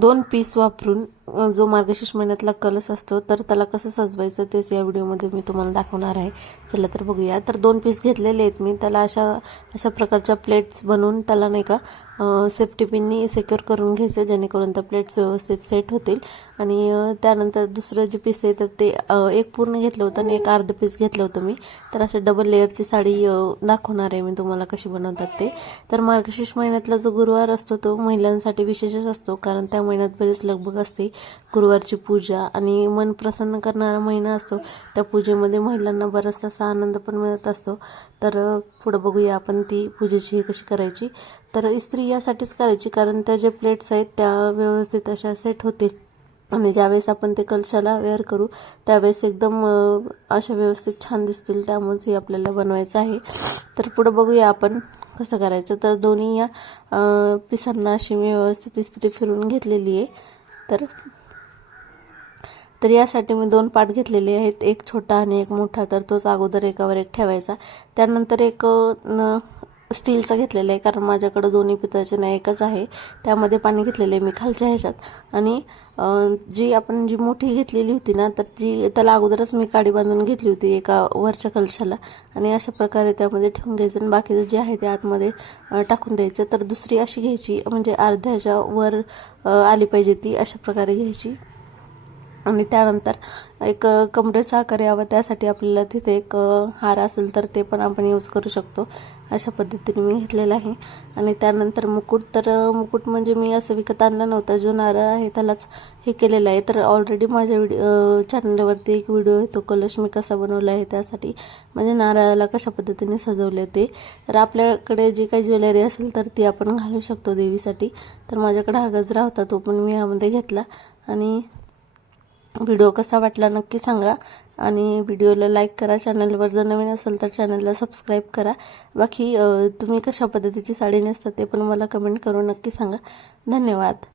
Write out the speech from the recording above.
दोन पीस वापरून जो मार्गशीर्ष महिन्यातला कलश असतो तर त्याला कसं सजवायचं तेच या व्हिडिओमध्ये मी तुम्हाला दाखवणार आहे. चला तर बघूया. तर दोन पीस घेतलेले आहेत मी. त्याला अशा अशा प्रकारच्या प्लेट्स बनवून त्याला नाही का सेफ्टी पिननी सेक्युअर करून घ्यायचं जेणेकरून त्या प्लेट्स व्यवस्थित सेट होतील. आणि त्यानंतर दुसरं जे पीस आहे तर ते एक पूर्ण घेतलं होतं आणि एक अर्ध पीस घेतलं होतं मी. तर असं डबल लेअरची साडी दाखवणार आहे मी तुम्हाला कशी बनवतात ते. तर मार्गशीर्ष महिन्यातला जो गुरुवार असतो तो महिलांसाठी विशेषच असतो कारण त्या महिन्यात बरीच लगबग असते. गुरुवारची पूजा आणि मन प्रसन्न करणारा महिना असतो. त्या पूजेमध्ये महिलांना बराचसा असा आनंद पण मिळत असतो. तर पुढं बघूया आपण ती पूजेची ही कशी करायची. तर इस्त्री यासाठीच करायची कारण त्या ज्या प्लेट्स आहेत त्या व्यवस्थित अशा सेट होतील. आणि ज्यावेळेस आपण ते कलशाला वेअर करू त्यावेळेस एकदम अशा व्यवस्थित छान दिसतील त्यामुळेच हे आपल्याला बनवायचं आहे. तर पुढं बघूया आपण कसं करायचं. तर दोन्ही या पिसांना अशी मी व्यवस्थित इस्त्री फिरून घेतलेली आहे. तर तर यासाठी मी दोन पाट घेतलेले आहेत. एक छोटा आणि एक मोठा. तर तोच अगोदर एकावर एक ठेवायचा. त्यानंतर एक न स्टीलचा घेतलेला आहे कारण माझ्याकडं दोन्ही पितळचे नाही एकच आहे. त्यामध्ये पाणी घेतलेलं आहे मी खालच्या ह्याच्यात. आणि जी आपण जी मोठी घेतलेली होती ना तर जी त्याला अगोदरच मी काडी बांधून घेतली होती एका वरच्या कलशाला. आणि अशा प्रकारे त्यामध्ये ठेवून घ्यायचं आणि बाकीचं जे आहे ते आतमध्ये टाकून द्यायचं. तर दुसरी अशी घ्यायची म्हणजे अर्ध्याच्या वर आली पाहिजे ती अशा प्रकारे घ्यायची. आणि त्यानंतर एक कमरेचा आकार यावा त्यासाठी आपल्याला तिथे एक हार असेल तर ते पण आपण यूज करू शकतो. अशा पद्धतीने मी घेतलेला आहे. आणि त्यानंतर मुकुट तर मुकुट म्हणजे मी असं विकत आणलं नव्हतं. जो नारळ आहे त्यालाच हे केलेलं आहे. तर ऑलरेडी माझ्या व्हिडिओ चॅनलवरती एक व्हिडिओ आहे. तो कलश मी कसा बनवला आहे त्यासाठी म्हणजे नारळाला कशा पद्धतीने सजवले ते. तर आपल्याकडे जी काही ज्वेलरी असेल तर ती आपण घालू शकतो देवीसाठी. तर माझ्याकडे हा गजरा होता तो पण मी यामध्ये घेतला. आणि व्हिडिओ कसा वाटला नक्की सांगा. आणि व्हिडिओला लाईक करा चॅनलवर जर नवीन असेल तर चॅनलला सबस्क्राईब करा. बाकी तुम्ही कशा पद्धतीची साडी नेसता ते पण मला कमेंट करून नक्की सांगा. धन्यवाद.